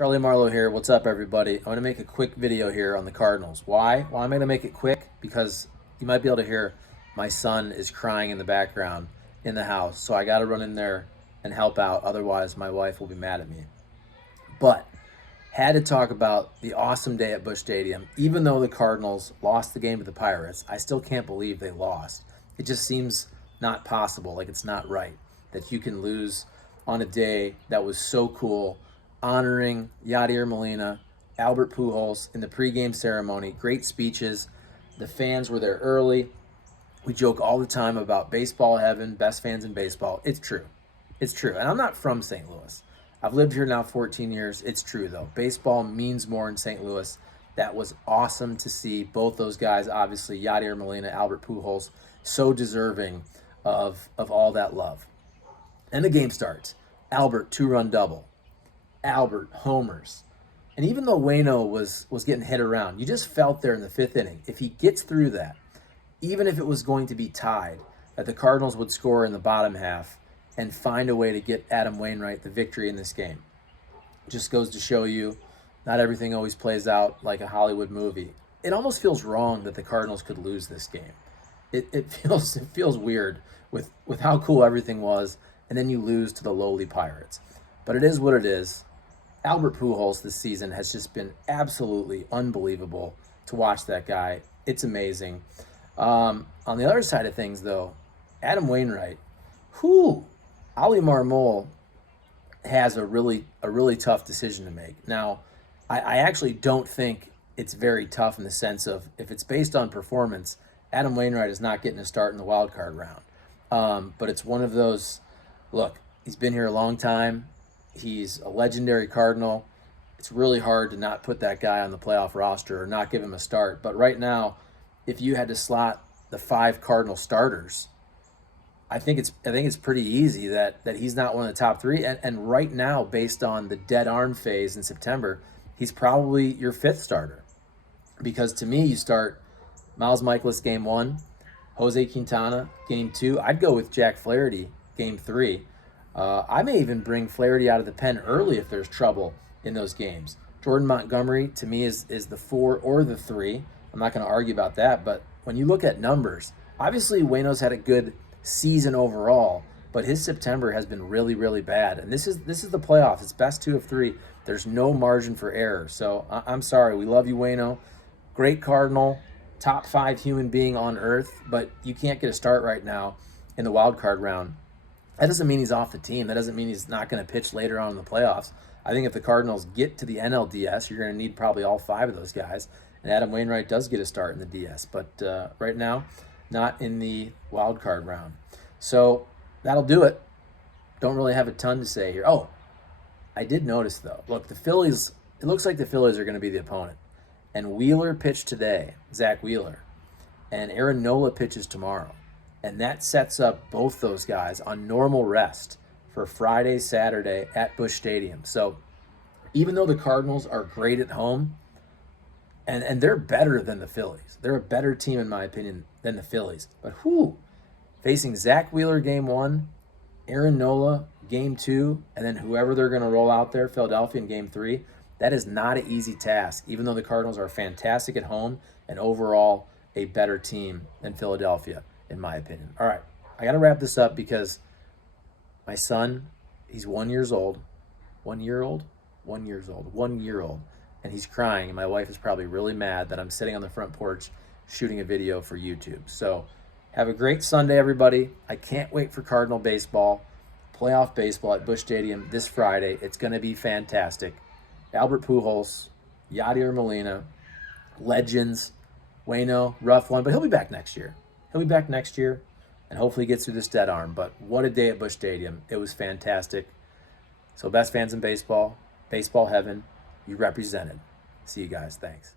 Charlie Marlow here. What's up, everybody? I'm going to make a quick video here on the Cardinals. Why? Well, I'm going to make it quick because you might be able to hear my son is crying in the background in the house. So I got to run in there and help out. Otherwise, my wife will be mad at me. But had to talk about the awesome day at Busch Stadium. Even though the Cardinals lost the game to the Pirates, I still can't believe they lost. It just seems not possible, like it's not right, that you can lose on a day that was so cool, honoring Yadier, Molina, Albert Pujols in the pregame ceremony. Great speeches. The fans were there early. We joke all the time about baseball heaven, best fans in baseball. It's true. It's true. And I'm not from St. Louis. I've lived here now 14 years. It's true, though. Baseball means more in St. Louis. That was awesome to see. Both those guys, obviously, Yadier, Molina, Albert Pujols, so deserving of all that love. And the game starts. Albert, two-run double. Albert homers. And even though WAINO was getting hit around, you just felt there in the fifth inning, if he gets through that, even if it was going to be tied, that the Cardinals would score in the bottom half and find a way to get Adam Wainwright the victory in this game. It just goes to show you, not everything always plays out like a Hollywood movie. It almost feels wrong that the Cardinals could lose this game. It feels weird with how cool everything was, and then you lose to the lowly Pirates. But it is what it is. Albert Pujols this season has just been absolutely unbelievable to watch that guy. It's amazing. On the other side of things, though, Adam Wainwright, Ali Marmol has a really tough decision to make. Now, I actually don't think it's very tough in the sense of if it's based on performance, Adam Wainwright is not getting a start in the wild card round. But it's one of those, look, he's been here a long time. He's a legendary Cardinal. It's really hard to not put that guy on the playoff roster or not give him a start. But right now, if you had to slot the 5 Cardinal starters, I think it's pretty easy that he's not one of the top 3. And right now, based on the dead arm phase in September, he's probably your 5th starter. Because to me, you start Miles Mikolas game 1, Jose Quintana game 2. I'd go with Jack Flaherty game 3. I may even bring Flaherty out of the pen early if there's trouble in those games. Jordan Montgomery, to me, is the 4 or the 3. I'm not going to argue about that, but when you look at numbers, obviously Waino's had a good season overall, but his September has been really, really bad. And this is the playoffs. It's best 2 of 3. There's no margin for error. So I'm sorry. We love you, Waino. Great Cardinal, top 5 human being on earth, but you can't get a start right now in the wild card round. That doesn't mean he's off the team. That doesn't mean he's not going to pitch later on in the playoffs. I think if the Cardinals get to the NLDS, you're going to need probably all 5 of those guys. And Adam Wainwright does get a start in the DS. But right now, not in the wild card round. So that'll do it. Don't really have a ton to say here. Oh, I did notice, though. Look, the Phillies, it looks like the Phillies are going to be the opponent. And Wheeler pitched today, Zach Wheeler. And Aaron Nola pitches tomorrow. And that sets up both those guys on normal rest for Friday, Saturday at Busch Stadium. So even though the Cardinals are great at home, and they're better than the Phillies. They're a better team, in my opinion, than the Phillies. But facing Zach Wheeler game 1, Aaron Nola game 2, and then whoever they're going to roll out there, Philadelphia in game 3, that is not an easy task, even though the Cardinals are fantastic at home and overall a better team than Philadelphia, in my opinion. All right, I got to wrap this up because my son, he's 1 year old. 1 year old? 1 year old. 1 year old. And he's crying, and my wife is probably really mad that I'm sitting on the front porch shooting a video for YouTube. So have a great Sunday, everybody. I can't wait for Cardinal baseball, playoff baseball at Busch Stadium this Friday. It's going to be fantastic. Albert Pujols, Yadier Molina, legends, WAINO, rough one, but he'll be back next year. He'll be back next year, and hopefully gets through this dead arm. But what a day at Busch Stadium. It was fantastic. So best fans in baseball, baseball heaven, you represented. See you guys. Thanks.